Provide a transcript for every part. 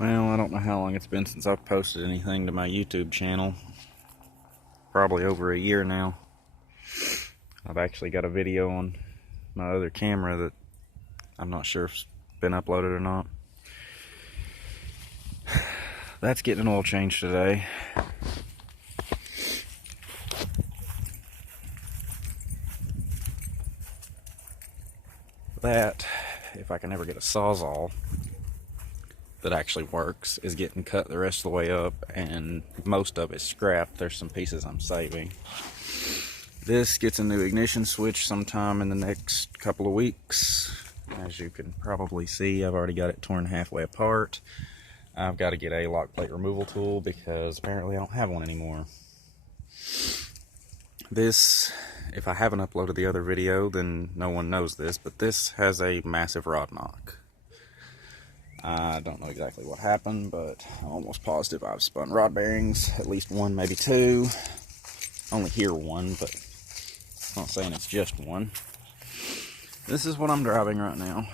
Well, I don't know how long it's been since I've posted anything to my YouTube channel. Probably over a year now. I've actually got a video on my other camera that I'm not sure if it's been uploaded or not. That's getting an oil change today. That, if I can ever get a Sawzall that actually works, is getting cut the rest of the way up, and most of it's scrapped. There's some pieces I'm saving. This gets a new ignition switch sometime in the next couple of weeks. As you can probably see, I've already got it torn halfway apart. I've got to get a lock plate removal tool because apparently I don't have one anymore. This, if I haven't uploaded the other video, then no one knows this, but this has a massive rod knock. I don't know exactly what happened, but I'm almost positive I've spun rod bearings, at least one, maybe two. I only hear one, but I'm not saying it's just one. This is what I'm driving right now.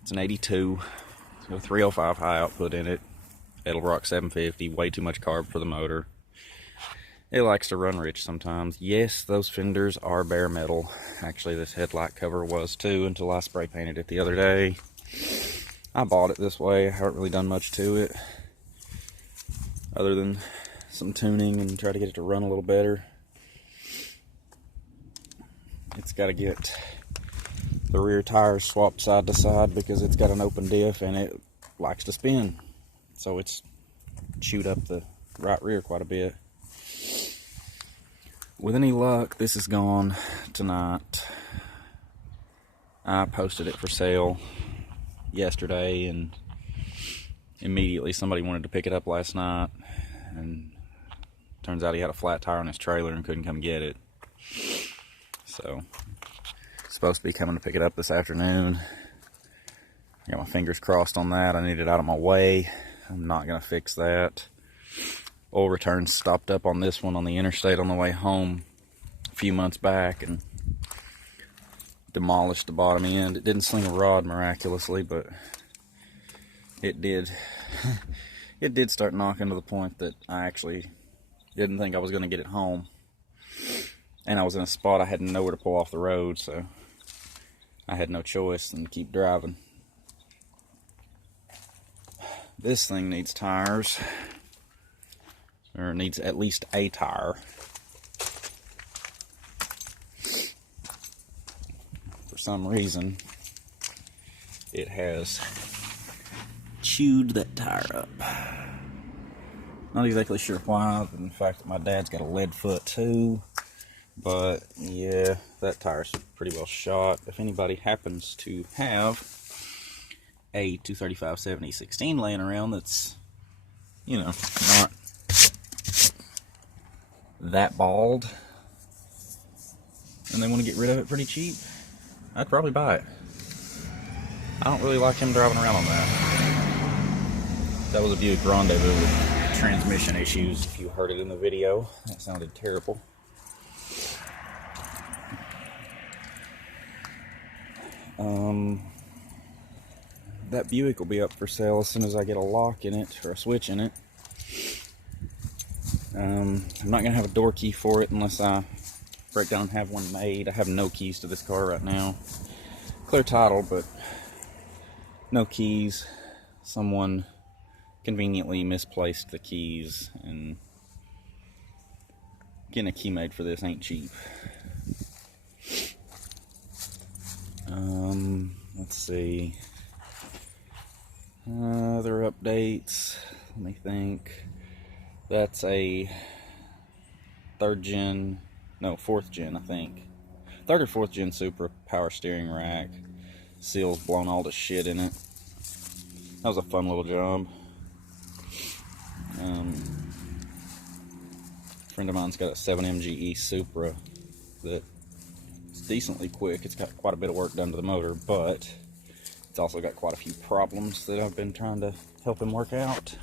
It's an 82, it's got a 305 high output in it. Edelbrock 750, way too much carb for the motor. It likes to run rich sometimes. Yes, those fenders are bare metal. Actually, this headlight cover was too until I spray painted it the other day. I bought it this way. I haven't really done much to it other than some tuning and try to get it to run a little better. It's got to get the rear tires swapped side to side because it's got an open diff and it likes to spin. So it's chewed up the right rear quite a bit. With any luck, this is gone tonight. I posted it for sale yesterday, and immediately somebody wanted to pick it up last night, and turns out he had a flat tire on his trailer and couldn't come get it. So, supposed to be coming to pick it up this afternoon. I got my fingers crossed on that. I need it out of my way. I'm not going to fix that. Oil returns stopped up on this one on the interstate on the way home a few months back and demolished the bottom end. It didn't sling a rod miraculously, but it did. It did start knocking to the point that I actually didn't think I was going to get it home. And I was in a spot I had nowhere to pull off the road, so I had no choice than to keep driving. This thing needs tires. Or needs at least a tire. For some reason, it has chewed that tire up. Not exactly sure why, but in fact my dad's got a lead foot too. But yeah, that tire's pretty well shot. If anybody happens to have a 235/70/16 laying around that's, you know, not that bald and they want to get rid of it pretty cheap, I'd probably buy it. I don't really like him driving around on that. That was a Buick Rendezvous with transmission issues. If you heard it in the video, that sounded terrible. That Buick will be up for sale as soon as I get a lock in it or a switch in it. I'm not going to have a door key for it unless I break down and have one made. I have no keys to this car right now. Clear title, but no keys. Someone conveniently misplaced the keys, and getting a key made for this ain't cheap. Let's see. Other updates. Let me think. That's a fourth gen, I think. Third or fourth gen Supra power steering rack. Seals blown all the shit in it. That was a fun little job. A friend of mine's got a 7MGE Supra that is decently quick. It's got quite a bit of work done to the motor, but it's also got quite a few problems that I've been trying to help him work out.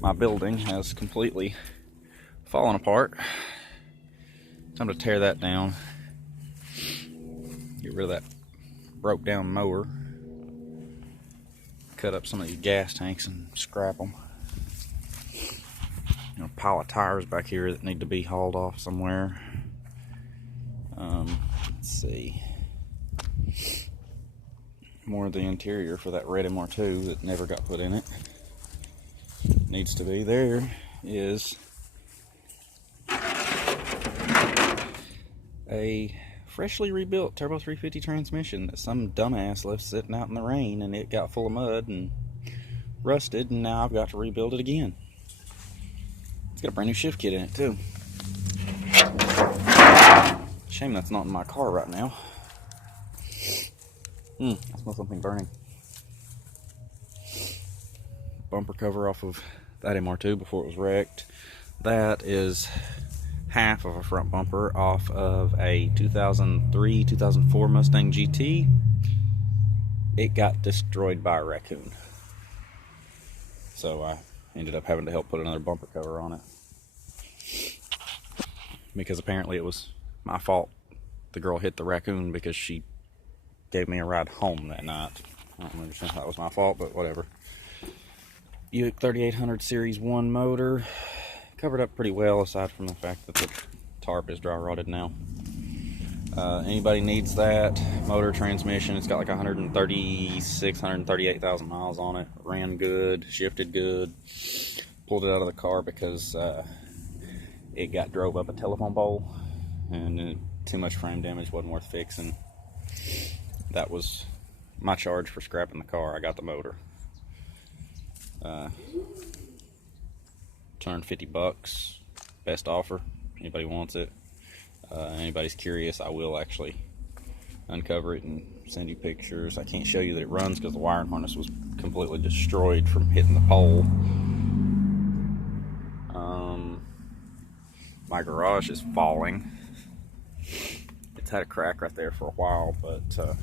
My building has completely fallen apart. Time to tear that down. Get rid of that broke down mower. cut up some of these gas tanks and scrap them. A pile of tires back here that need to be hauled off somewhere. Let's see. More of the interior for that red MR2 that never got put in it. Needs to be. There is a freshly rebuilt Turbo 350 transmission that some dumbass left sitting out in the rain, and it got full of mud and rusted, and now I've got to rebuild it again. It's got a brand new shift kit in it too. Shame that's not in my car right now. I smell something burning. Bumper cover off of that MR2 before it was wrecked. That is half of a front bumper off of a 2003, 2004 Mustang GT. It got destroyed by a raccoon. So I ended up having to help put another bumper cover on it. Because apparently it was my fault. The girl hit the raccoon because she gave me a ride home that night. I don't understand how that was my fault, but whatever. Buick 3800 Series 1 motor. Covered up pretty well, aside from the fact that the tarp is dry rotted now. Anybody needs that motor, transmission, it's got like 138,000 miles on it. Ran good, shifted good. Pulled it out of the car because it got drove up a telephone pole, and too much frame damage wasn't worth fixing. That was my charge for scrapping the car. I got the motor. $250, best offer. Anybody wants it. Anybody's curious, I will actually uncover it and send you pictures. I can't show you that it runs because the wiring harness was completely destroyed from hitting the pole. My garage is falling. It's had a crack right there for a while, but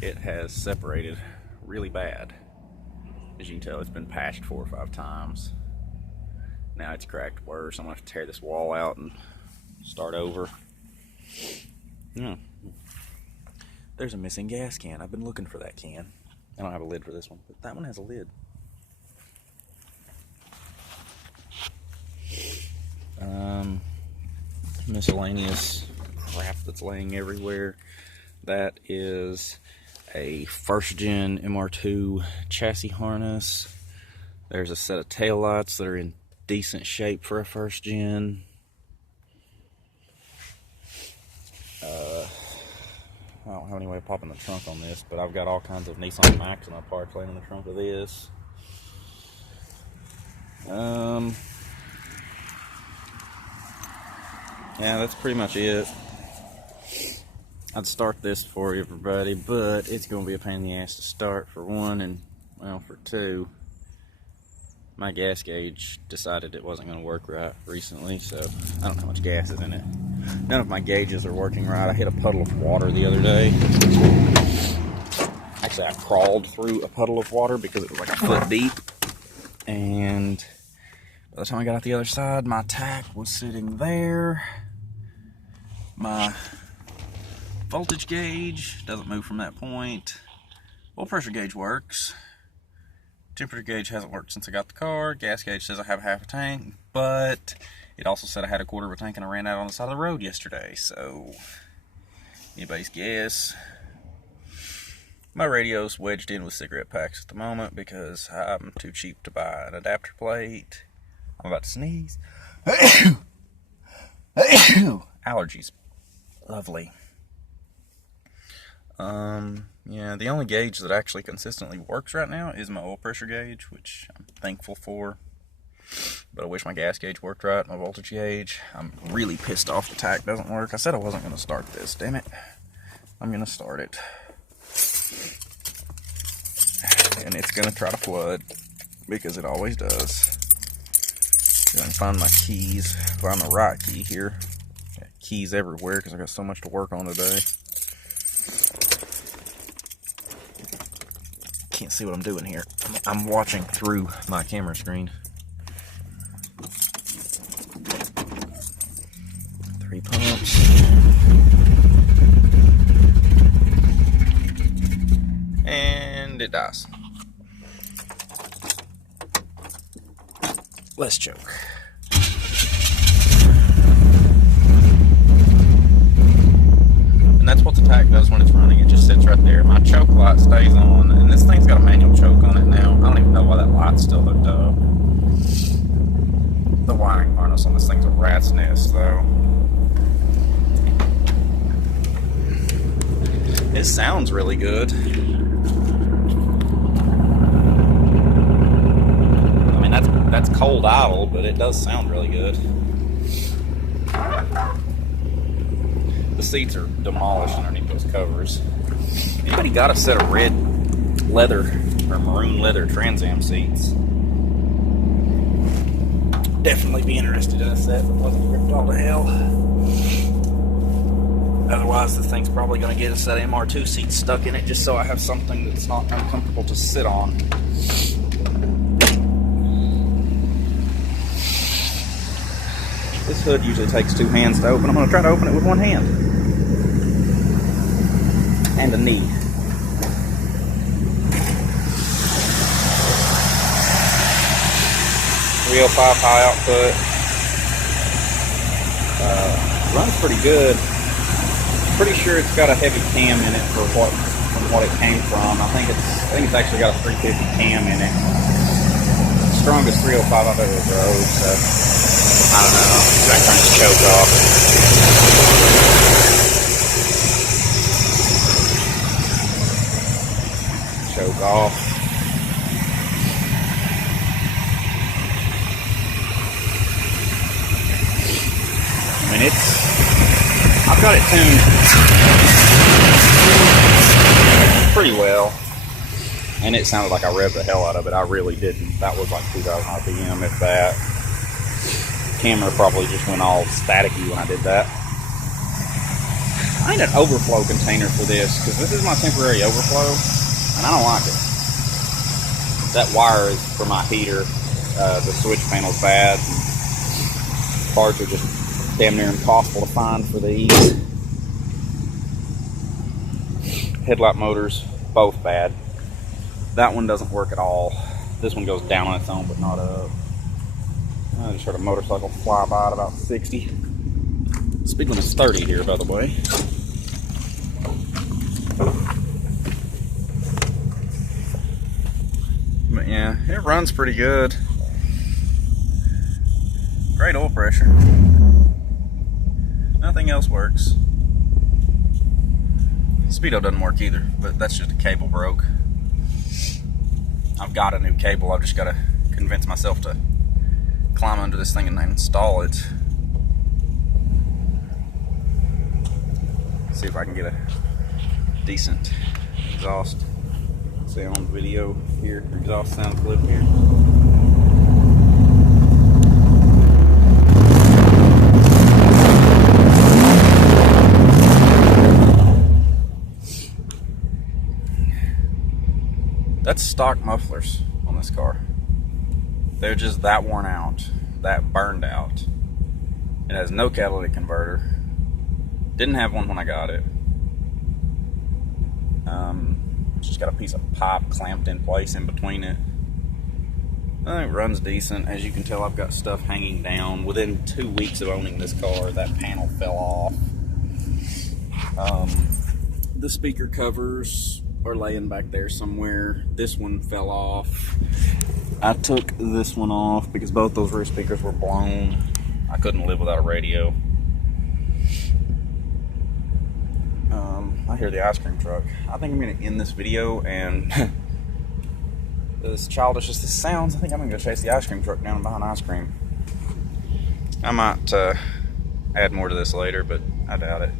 it has separated really bad. As you can tell, it's been patched 4 or 5 times. Now it's cracked worse. I'm going to have to tear this wall out and start over. There's a missing gas can. I've been looking for that can. I don't have a lid for this one, but that one has a lid. Miscellaneous crap that's laying everywhere. That is a first gen MR2 chassis harness. There's a set of taillights that are in decent shape for a first gen. I don't have any way of popping the trunk on this, but I've got all kinds of Nissan Maxima parts laying in the trunk of this. Yeah, that's pretty much it. I'd start this for everybody, but it's going to be a pain in the ass to start, for one, and, well, for two, my gas gauge decided it wasn't going to work right recently, so I don't know how much gas is in it. None of my gauges are working right. I hit a puddle of water the other day. Actually, I crawled through a puddle of water because it was like a foot deep, and by the time I got out the other side, my tack was sitting there. My voltage gauge doesn't move from that point. Oil pressure gauge works. Temperature gauge hasn't worked since I got the car. Gas gauge says I have half a tank, but it also said I had a quarter of a tank and I ran out on the side of the road yesterday, so anybody's guess. My radio's wedged in with cigarette packs at the moment because I'm too cheap to buy an adapter plate. I'm about to sneeze. Allergies. Lovely. Yeah, the only gauge that actually consistently works right now is my oil pressure gauge, which I'm thankful for. But I wish my gas gauge worked right, my voltage gauge. I'm really pissed off the tack doesn't work. I said I wasn't going to start this, damn it. I'm going to start it. And it's going to try to flood, because it always does. I can find my keys, find the right key here. Got keys everywhere because I got so much to work on today. Can't see what I'm doing here. I'm watching through my camera screen. 3 pumps. And it dies. Let's choke. And that's what the tack does when it's running. It just sits right there. My choke light stays on, and this thing's got a manual choke on it now. I don't even know why that light's still hooked up. The wiring harness on this thing's a rat's nest, though. It sounds really good. I mean, that's cold idle, but it does sound really good. The seats are demolished underneath those covers. Anybody got a set of red leather or maroon leather Trans Am seats? Definitely be interested in a set that wasn't ripped all to hell. Otherwise, this thing's probably going to get a set of MR2 seats stuck in it just so I have something that's not uncomfortable to sit on. This hood usually takes 2 hands to open. I'm going to try to open it with 1 hand. And a knee. Real 5 high output. Runs pretty good. Pretty sure it's got a heavy cam in it from what it came from. I think it's actually got a 350 cam in it. Strongest 305 I've ever rode, so I don't know. Should I turn this choke off? Choke off. I mean, I've got it tuned pretty well, and it sounded like I revved the hell out of it. I really didn't. That was like 2,000 RPM, if that. Camera probably just went all staticky when I did that. I need an overflow container for this, because this is my temporary overflow, and I don't like it. That wire is for my heater. The switch panel's bad, and parts are just damn near impossible to find for these. Headlight motors, both bad. That one doesn't work at all. This one goes down on its own, but not up. I just heard a motorcycle fly by at about 60. Speed limit's 30 here, by the way. But yeah, it runs pretty good. Great oil pressure. Nothing else works. Speedo doesn't work either, but that's just a cable broke. I've got a new cable. I've just got to convince myself to climb under this thing and install it. See if I can get a decent exhaust sound video here, exhaust sound clip here. That's stock mufflers on this car. They're just that worn out, that burned out. It has no catalytic converter. Didn't have one when I got it. It's just got a piece of pipe clamped in place in between it. I think it runs decent. As you can tell, I've got stuff hanging down. Within 2 weeks of owning this car, that panel fell off. The speaker covers are laying back there somewhere. This one fell off. I took this one off because both those rear speakers were blown. I couldn't live without a radio. I hear the ice cream truck. I think I'm going to end this video, and as childish as this sounds, I think I'm going to go chase the ice cream truck down and buy an ice cream. I might add more to this later, but I doubt it.